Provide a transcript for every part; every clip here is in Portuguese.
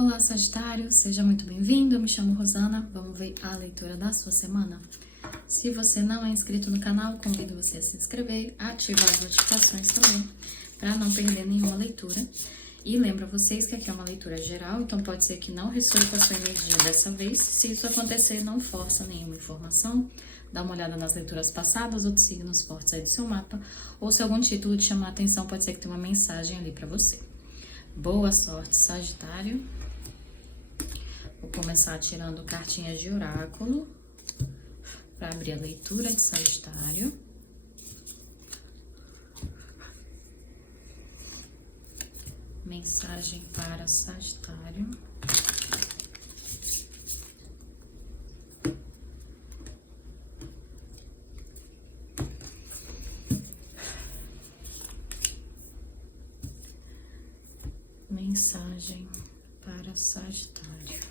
Olá, Sagitário, seja muito bem-vindo. Eu me chamo Rosana. Vamos ver a leitura da sua semana. Se você não é inscrito no canal, convido você a se inscrever, ativar as notificações também, para não perder nenhuma leitura. E lembro a vocês que aqui é uma leitura geral, então pode ser que não ressoe com a sua energia dessa vez. Se isso acontecer, não força nenhuma informação. Dá uma olhada nas leituras passadas, outros signos fortes aí do seu mapa, ou se algum título te chamar a atenção, pode ser que tenha uma mensagem ali para você. Boa sorte, Sagitário. Vou começar tirando cartinhas de oráculo para abrir a leitura de Sagitário. Mensagem para Sagitário. Mensagem para Sagitário.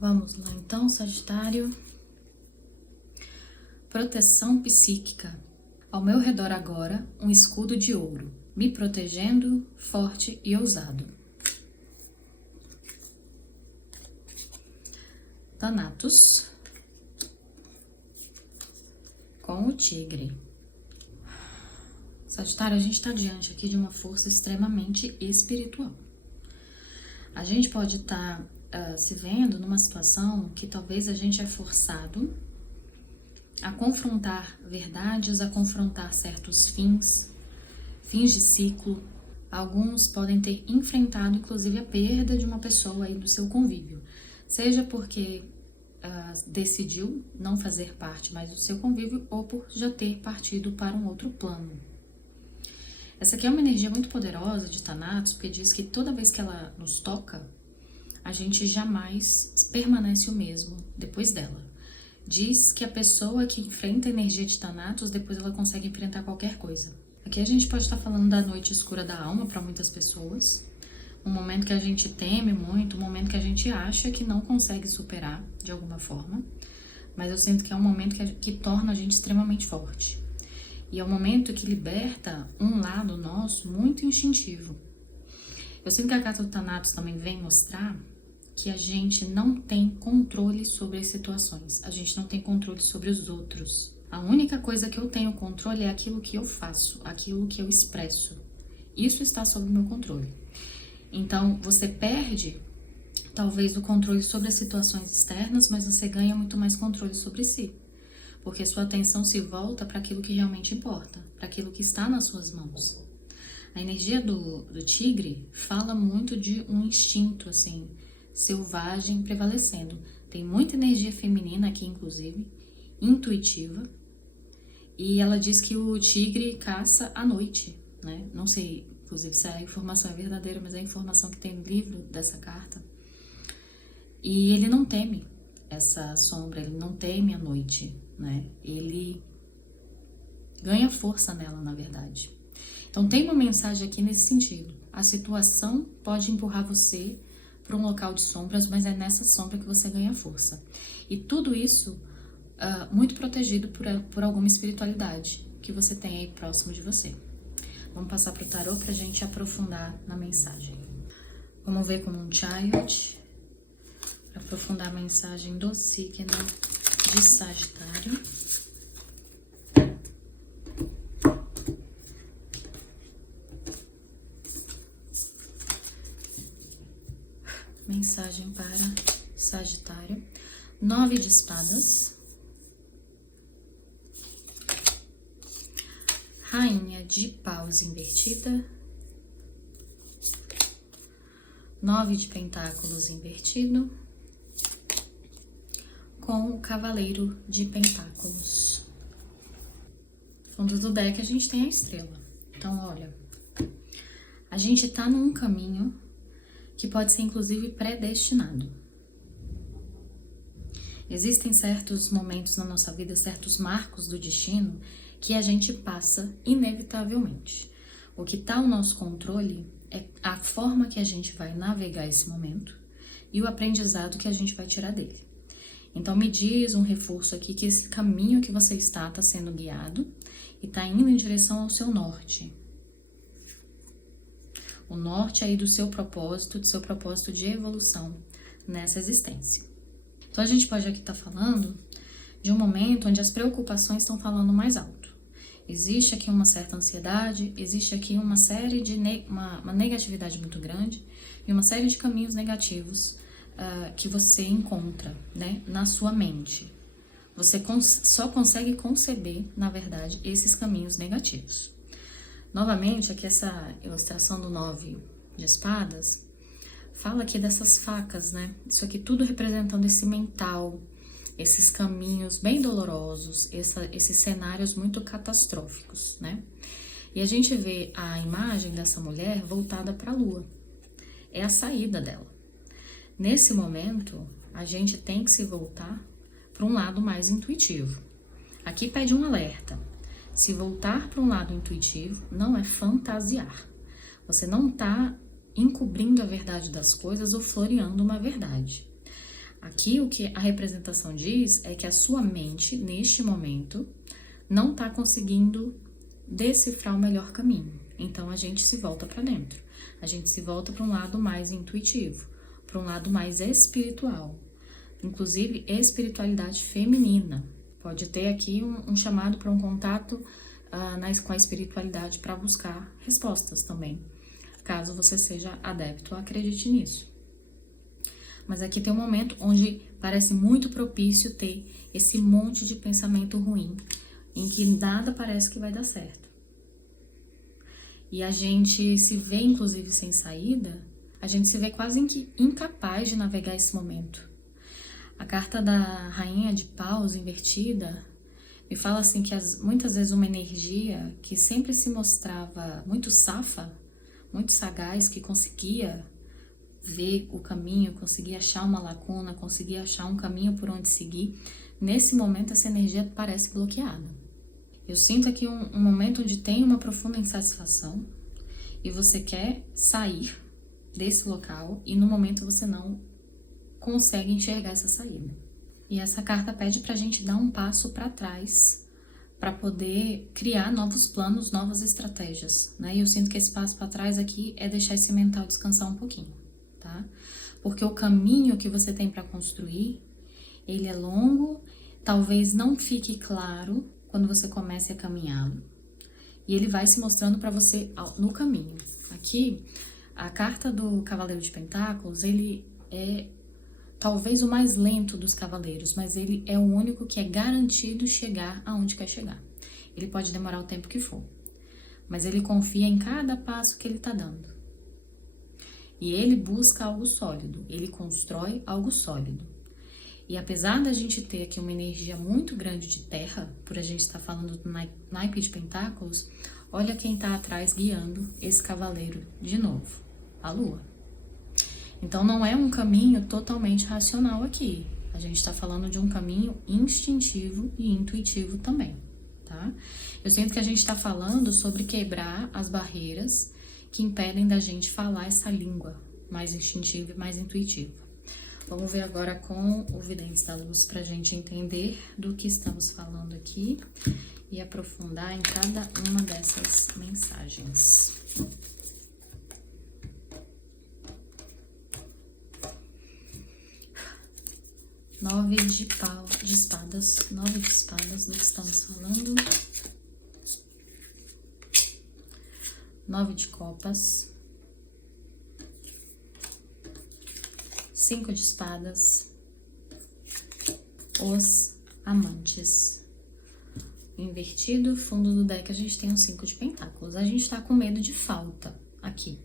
Vamos lá então, Sagitário. Proteção psíquica. Ao meu redor agora, um escudo de ouro, me protegendo, forte e ousado. Thanatos. Com o tigre. Sagitário, a gente está diante aqui de uma força extremamente espiritual. A gente pode estar se vendo numa situação que talvez a gente é forçado a confrontar verdades, a confrontar certos fins de ciclo. Alguns podem ter enfrentado, inclusive, a perda de uma pessoa aí do seu convívio. Seja porque decidiu não fazer parte mais do seu convívio ou por já ter partido para um outro plano. Essa aqui é uma energia muito poderosa de Thanatos, porque diz que toda vez que ela nos toca, a gente jamais permanece o mesmo depois dela. Diz que a pessoa que enfrenta a energia de Thanatos, depois ela consegue enfrentar qualquer coisa. Aqui a gente pode estar falando da noite escura da alma para muitas pessoas, um momento que a gente teme muito, um momento que a gente acha que não consegue superar de alguma forma, mas eu sinto que é um momento que torna a gente extremamente forte. E é um momento que liberta um lado nosso muito instintivo. Eu sinto que a carta do Thanatos também vem mostrar que a gente não tem controle sobre as situações, a gente não tem controle sobre os outros. A única coisa que eu tenho controle é aquilo que eu faço, aquilo que eu expresso. Isso está sob o meu controle. Então, você perde, talvez, o controle sobre as situações externas, mas você ganha muito mais controle sobre si. Porque sua atenção se volta para aquilo que realmente importa, para aquilo que está nas suas mãos. A energia do tigre fala muito de um instinto, assim, selvagem prevalecendo. Tem muita energia feminina aqui, inclusive, intuitiva. E ela diz que o tigre caça à noite, né? Não sei, inclusive, se a informação é verdadeira, mas é a informação que tem no livro dessa carta. E ele não teme essa sombra, ele não teme a noite, né? Ele ganha força nela, na verdade. Então tem uma mensagem aqui nesse sentido. A situação pode empurrar você para um local de sombras, mas é nessa sombra que você ganha força. E tudo isso muito protegido por alguma espiritualidade que você tem aí próximo de você. Vamos passar para o tarô para a gente aprofundar na mensagem. Vamos ver como um Child, para aprofundar a mensagem do signo de Sagitário. Mensagem para Sagitário. 9 de espadas. Rainha de paus invertida. 9 de pentáculos invertido. Com o cavaleiro de pentáculos. Fundo do deck a gente tem a estrela. Então, olha, a gente tá num caminho que pode ser inclusive predestinado. Existem certos momentos na nossa vida, certos marcos do destino que a gente passa inevitavelmente. O que está ao nosso controle é a forma que a gente vai navegar esse momento, e o aprendizado que a gente vai tirar dele. Então, me diz um reforço aqui que esse caminho que você está sendo guiado e está indo em direção ao seu norte. O norte aí do seu propósito de evolução nessa existência. Então, a gente pode aqui estar falando de um momento onde as preocupações estão falando mais alto. Existe aqui uma certa ansiedade, existe aqui uma série de uma negatividade muito grande e uma série de caminhos negativos que você encontra, né, na sua mente. Você só consegue conceber, na verdade, esses caminhos negativos. Novamente, aqui essa ilustração do 9 de espadas fala aqui dessas facas, né? Isso aqui tudo representando esse mental, esses caminhos bem dolorosos, esses cenários muito catastróficos, né? E a gente vê a imagem dessa mulher voltada para a lua. É a saída dela. Nesse momento, a gente tem que se voltar para um lado mais intuitivo. Aqui pede um alerta. Se voltar para um lado intuitivo não é fantasiar. Você não está encobrindo a verdade das coisas ou floreando uma verdade. Aqui o que a representação diz é que a sua mente, neste momento, não está conseguindo decifrar o melhor caminho. Então a gente se volta para dentro. A gente se volta para um lado mais intuitivo, para um lado mais espiritual. Inclusive espiritualidade feminina. Pode ter aqui um chamado para um contato com a espiritualidade para buscar respostas também, caso você seja adepto, acredite nisso. Mas aqui tem um momento onde parece muito propício ter esse monte de pensamento ruim, em que nada parece que vai dar certo. E a gente se vê, inclusive, sem saída, a gente se vê quase incapaz de navegar esse momento. A carta da Rainha de Paus invertida me fala assim que muitas vezes uma energia que sempre se mostrava muito safa, muito sagaz, que conseguia ver o caminho, conseguia achar uma lacuna, conseguia achar um caminho por onde seguir, nesse momento essa energia parece bloqueada. Eu sinto aqui um momento onde tem uma profunda insatisfação e você quer sair desse local e no momento você não consegue enxergar essa saída. E essa carta pede pra gente dar um passo para trás para poder criar novos planos, novas estratégias, né? E eu sinto que esse passo para trás aqui é deixar esse mental descansar um pouquinho, tá? Porque o caminho que você tem para construir, ele é longo, talvez não fique claro quando você comece a caminhá-lo. E ele vai se mostrando para você no caminho. Aqui, a carta do Cavaleiro de Pentáculos, ele é talvez o mais lento dos cavaleiros, mas ele é o único que é garantido chegar aonde quer chegar. Ele pode demorar o tempo que for, mas ele confia em cada passo que ele está dando. E ele busca algo sólido, ele constrói algo sólido. E apesar da gente ter aqui uma energia muito grande de terra, por a gente estar falando do naipe de pentáculos, olha quem está atrás guiando esse cavaleiro de novo, a lua. Então não é um caminho totalmente racional aqui. A gente está falando de um caminho instintivo e intuitivo também, tá? Eu sinto que a gente está falando sobre quebrar as barreiras que impedem da gente falar essa língua mais instintiva e mais intuitiva. Vamos ver agora com o Videntes da Luz para a gente entender do que estamos falando aqui e aprofundar em cada uma dessas mensagens. Nove de espadas do que estamos falando. 9 de copas. 5 de espadas. Os amantes. Invertido, fundo do deck, a gente tem um 5 de pentáculos. A gente tá com medo de falta aqui.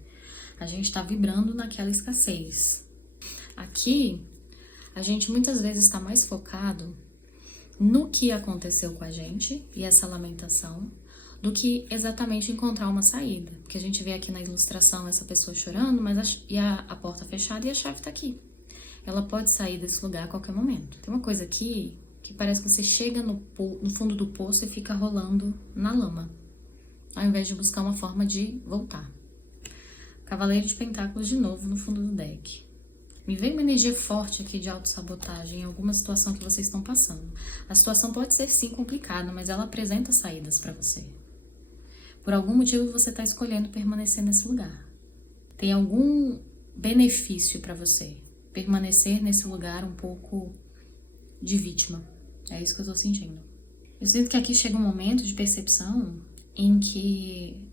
A gente tá vibrando naquela escassez. Aqui, a gente muitas vezes está mais focado no que aconteceu com a gente e essa lamentação, do que exatamente encontrar uma saída. Porque a gente vê aqui na ilustração essa pessoa chorando, mas a porta fechada e a chave tá aqui. Ela pode sair desse lugar a qualquer momento. Tem uma coisa aqui que parece que você chega no fundo do poço e fica rolando na lama, ao invés de buscar uma forma de voltar. Cavaleiro de Pentáculos de novo no fundo do deck. Me vem uma energia forte aqui de autossabotagem em alguma situação que vocês estão passando. A situação pode ser sim complicada, mas ela apresenta saídas para você. Por algum motivo você está escolhendo permanecer nesse lugar. Tem algum benefício para você permanecer nesse lugar um pouco de vítima. É isso que eu tô sentindo. Eu sinto que aqui chega um momento de percepção em que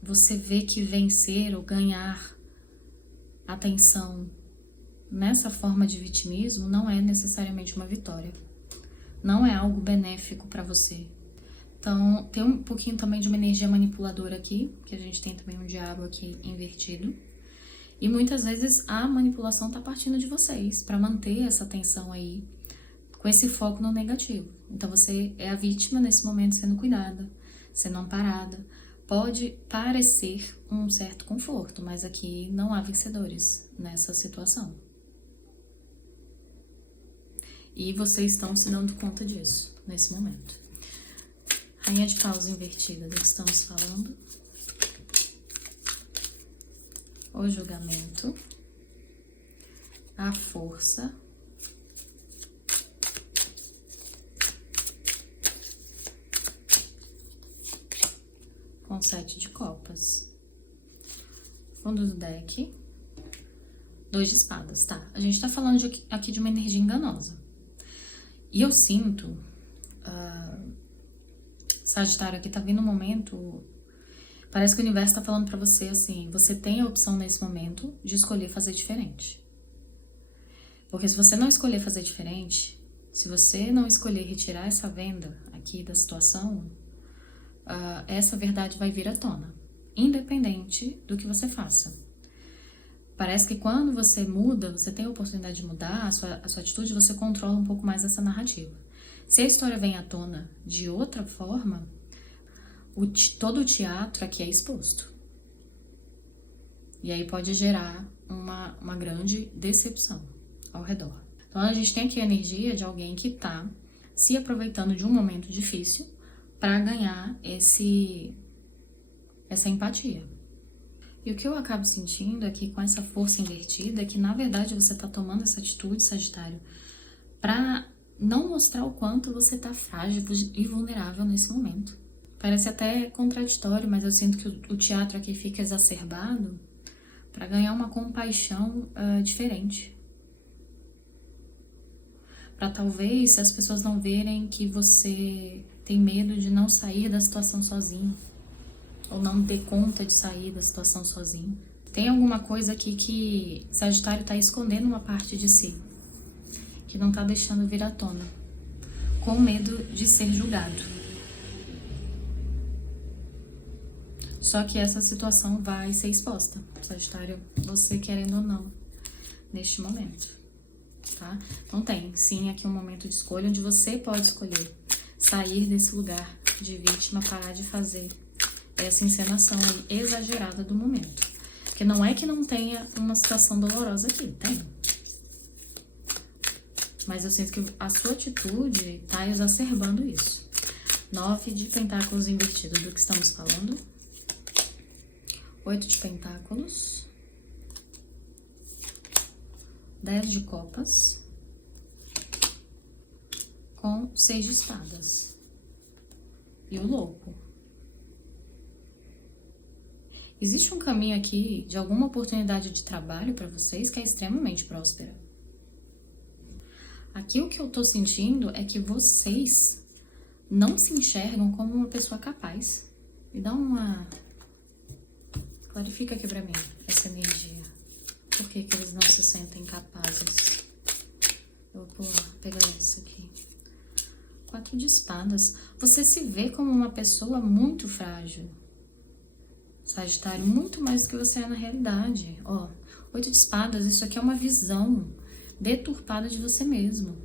você vê que vencer ou ganhar atenção nessa forma de vitimismo não é necessariamente uma vitória. Não é algo benéfico para você. Então, tem um pouquinho também de uma energia manipuladora aqui, que a gente tem também um diabo aqui invertido. E muitas vezes a manipulação tá partindo de vocês, para manter essa atenção aí, com esse foco no negativo. Então, você é a vítima nesse momento sendo cuidada, sendo amparada. Pode parecer um certo conforto, mas aqui não há vencedores nessa situação. E vocês estão se dando conta disso nesse momento. Rainha de paus invertida, do que estamos falando. O julgamento. A força. Com 7 de copas. Fundo do deck. 2 de espadas, tá? A gente tá falando aqui de uma energia enganosa. E eu sinto... Sagitário, aqui tá vindo um momento... Parece que o universo tá falando pra você assim... Você tem a opção nesse momento de escolher fazer diferente. Porque se você não escolher fazer diferente... Se você não escolher retirar essa venda aqui da situação... essa verdade vai vir à tona. Independente do que você faça. Parece que quando você muda, você tem a oportunidade de mudar a sua atitude, você controla um pouco mais essa narrativa. Se a história vem à tona de outra forma, todo o teatro aqui é exposto. E aí pode gerar uma grande decepção ao redor. Então a gente tem aqui a energia de alguém que tá se aproveitando de um momento difícil para ganhar essa empatia. E o que eu acabo sentindo aqui com essa força invertida é que, na verdade, você tá tomando essa atitude, Sagitário, para não mostrar o quanto você tá frágil e vulnerável nesse momento. Parece até contraditório, mas eu sinto que o teatro aqui fica exacerbado para ganhar uma compaixão diferente. Para talvez as pessoas não verem que você tem medo de não sair da situação sozinho. Ou não ter conta de sair da situação sozinho. Tem alguma coisa aqui que Sagitário tá escondendo uma parte de si. Que não tá deixando vir à tona. Com medo de ser julgado. Só que essa situação vai ser exposta, Sagitário, você querendo ou não, neste momento, tá? Então tem, sim, aqui um momento de escolha onde você pode escolher sair desse lugar de vítima, parar de fazer essa encenação aí exagerada do momento. Porque não é que não tenha uma situação dolorosa aqui, tem. Mas eu sinto que a sua atitude tá exacerbando isso. 9 de pentáculos invertido, do que estamos falando. 8 de pentáculos. 10 de copas. Com 6 de espadas. E o louco. Existe um caminho aqui de alguma oportunidade de trabalho para vocês que é extremamente próspera. Aqui o que eu tô sentindo é que vocês não se enxergam como uma pessoa capaz. Me dá uma... Clarifica aqui pra mim essa energia. Por que que eles não se sentem capazes? Eu vou pular, pegar essa aqui. 4 de espadas. Você se vê como uma pessoa muito frágil. Sagitário, muito mais do que você é na realidade. Ó, 8 de espadas, isso aqui é uma visão deturpada de você mesmo.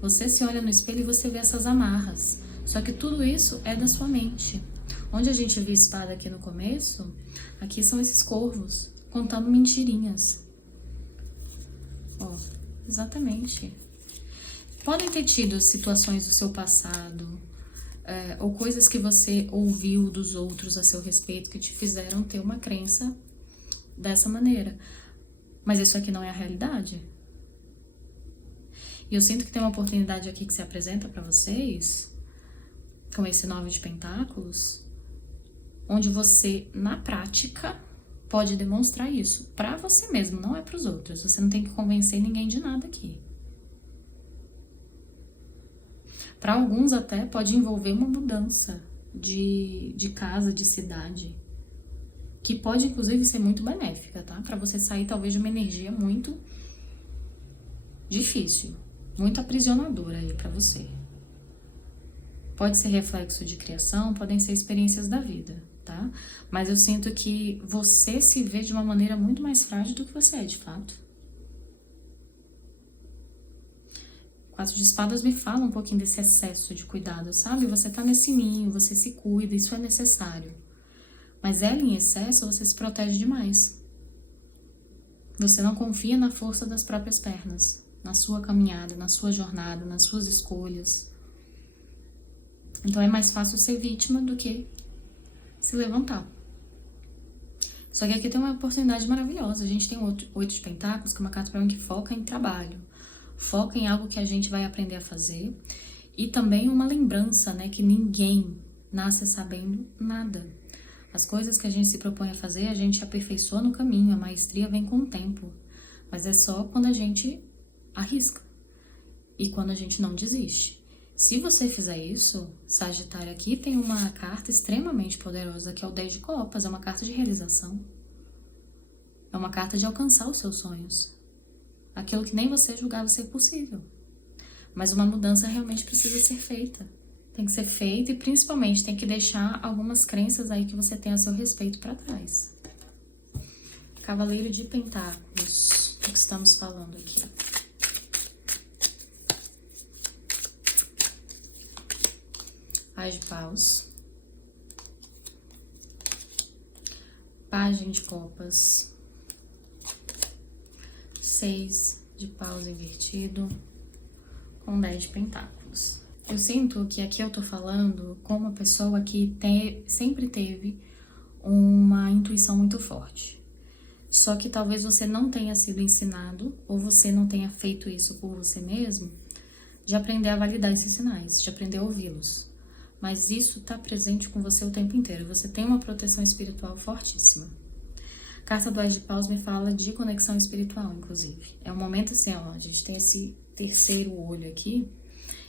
Você se olha no espelho e você vê essas amarras. Só que tudo isso é da sua mente. Onde a gente viu espada aqui no começo, aqui são esses corvos, contando mentirinhas. Ó, exatamente. Podem ter tido situações do seu passado, ou coisas que você ouviu dos outros a seu respeito que te fizeram ter uma crença dessa maneira. Mas isso aqui não é a realidade. E eu sinto que tem uma oportunidade aqui que se apresenta para vocês, com esse 9 de Pentáculos, onde você, na prática, pode demonstrar isso para você mesmo, não é para os outros. Você não tem que convencer ninguém de nada aqui. Para alguns até pode envolver uma mudança de casa, de cidade, que pode inclusive ser muito benéfica, tá? Para você sair talvez de uma energia muito difícil, muito aprisionadora aí para você. Pode ser reflexo de criação, podem ser experiências da vida, tá? Mas eu sinto que você se vê de uma maneira muito mais frágil do que você é de fato. 4 de espadas me fala um pouquinho desse excesso de cuidado, sabe? Você tá nesse ninho, você se cuida, isso é necessário. Mas ela em excesso, você se protege demais. Você não confia na força das próprias pernas, na sua caminhada, na sua jornada, nas suas escolhas. Então é mais fácil ser vítima do que se levantar. Só que aqui tem uma oportunidade maravilhosa. A gente tem o 8 de Pentáculos, que é uma carta para mim que foca em trabalho. Foca em algo que a gente vai aprender a fazer. E também uma lembrança, né? Que ninguém nasce sabendo nada. As coisas que a gente se propõe a fazer, a gente aperfeiçoa no caminho. A maestria vem com o tempo. Mas é só quando a gente arrisca. E quando a gente não desiste. Se você fizer isso, Sagitário, aqui tem uma carta extremamente poderosa, que é o 10 de Copas. É uma carta de realização. É uma carta de alcançar os seus sonhos. Aquilo que nem você julgava ser possível. Mas uma mudança realmente precisa ser feita. Tem que ser feita e principalmente tem que deixar algumas crenças aí que você tem a seu respeito para trás. Cavaleiro de Pentáculos. O que estamos falando aqui? As de Paus. Pagem de Copas. 6 de Paus invertido, com 10 de Pentáculos. Eu sinto que aqui eu tô falando com uma pessoa que sempre teve uma intuição muito forte. Só que talvez você não tenha sido ensinado, ou você não tenha feito isso por você mesmo, de aprender a validar esses sinais, de aprender a ouvi-los. Mas isso tá presente com você o tempo inteiro. Você tem uma proteção espiritual fortíssima. A carta do As de Paus me fala de conexão espiritual, inclusive. É um momento assim, ó, a gente tem esse terceiro olho aqui,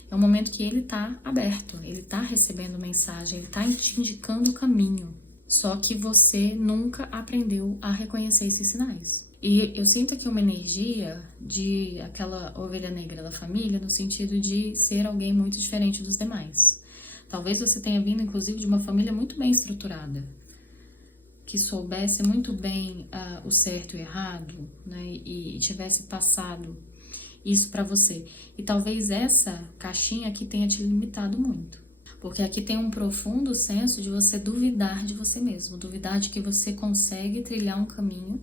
é um momento que ele tá aberto, ele tá recebendo mensagem, ele tá te indicando o caminho. Só que você nunca aprendeu a reconhecer esses sinais. E eu sinto aqui uma energia de aquela ovelha negra da família, no sentido de ser alguém muito diferente dos demais. Talvez você tenha vindo, inclusive, de uma família muito bem estruturada, que soubesse muito bem o certo e o errado, né, e tivesse passado isso para você. E talvez essa caixinha aqui tenha te limitado muito. Porque aqui tem um profundo senso de você duvidar de você mesmo, duvidar de que você consegue trilhar um caminho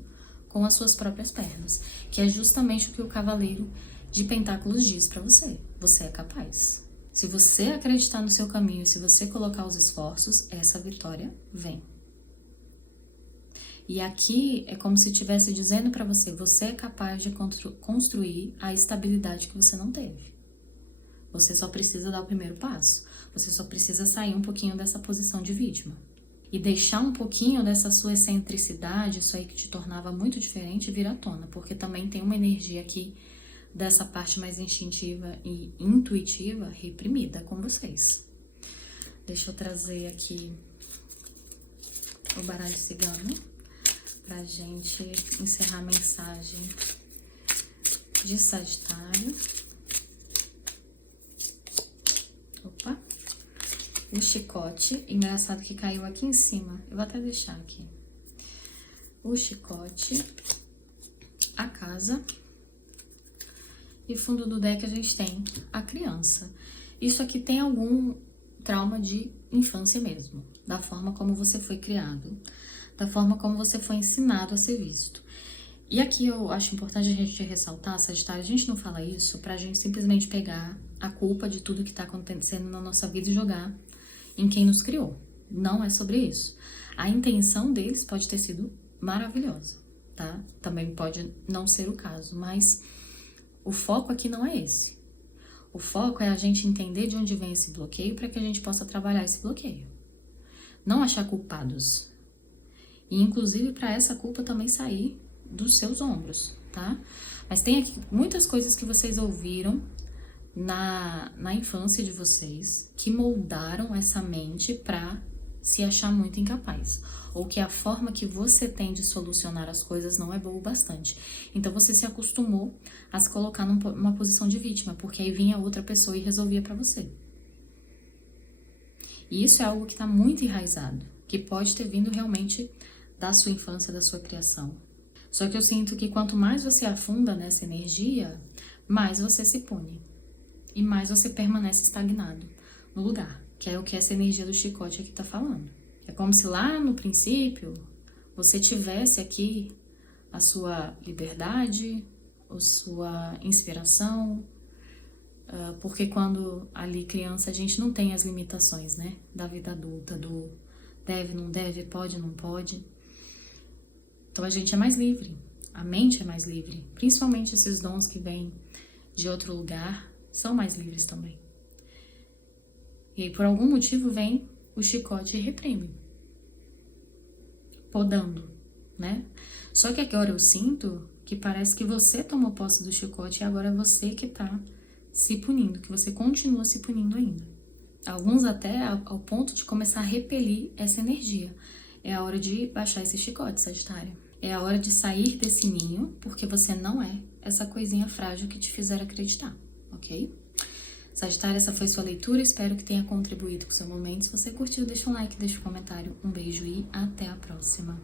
com as suas próprias pernas, que é justamente o que o Cavaleiro de Pentáculos diz para você. Você é capaz. Se você acreditar no seu caminho, se você colocar os esforços, essa vitória vem. E aqui é como se estivesse dizendo para você, você é capaz de construir a estabilidade que você não teve. Você só precisa dar o primeiro passo. Você só precisa sair um pouquinho dessa posição de vítima. E deixar um pouquinho dessa sua excentricidade, isso aí que te tornava muito diferente, vir à tona. Porque também tem uma energia aqui dessa parte mais instintiva e intuitiva reprimida com vocês. Deixa eu trazer aqui o baralho cigano pra gente encerrar a mensagem de Sagitário. Opa! O chicote, engraçado que caiu aqui em cima, eu vou até deixar aqui. O chicote, a casa, e fundo do deck a gente tem a criança. Isso aqui tem algum trauma de infância mesmo, da forma como você foi criado, da forma como você foi ensinado a ser visto. E aqui eu acho importante a gente ressaltar, Sagitário, a gente não fala isso pra gente simplesmente pegar a culpa de tudo que tá acontecendo na nossa vida e jogar em quem nos criou. Não é sobre isso. A intenção deles pode ter sido maravilhosa. tá? Também pode não ser o caso, mas o foco aqui não é esse. O foco é a gente entender de onde vem esse bloqueio para que a gente possa trabalhar esse bloqueio. Não achar culpados. E inclusive para essa culpa também sair dos seus ombros, tá? Mas tem aqui muitas coisas que vocês ouviram na infância de vocês que moldaram essa mente para se achar muito incapaz, ou que a forma que você tem de solucionar as coisas não é boa o bastante. Então você se acostumou a se colocar numa posição de vítima, porque aí vinha outra pessoa e resolvia para você. E isso é algo que está muito enraizado, que pode ter vindo realmente da sua infância, da sua criação. Só que eu sinto que quanto mais você afunda nessa energia, mais você se pune. E mais você permanece estagnado no lugar, que é o que essa energia do chicote aqui tá falando. É como se lá no princípio você tivesse aqui a sua liberdade, a sua inspiração, porque quando ali criança a gente não tem as limitações, né, da vida adulta, do deve, não deve, pode, não pode. Então a gente é mais livre, a mente é mais livre, principalmente esses dons que vêm de outro lugar são mais livres também. E aí, por algum motivo vem o chicote e reprime, podando, né? Só que agora eu sinto que parece que você tomou posse do chicote e agora é você que tá se punindo, que você continua se punindo ainda. Alguns até ao ponto de começar a repelir essa energia. É a hora de baixar esse chicote, Sagitário. É a hora de sair desse ninho, porque você não é essa coisinha frágil que te fizeram acreditar, ok? Sagitário, essa foi sua leitura, espero que tenha contribuído com o seu momento. Se você curtiu, deixa um like, deixa um comentário. Um beijo e até a próxima.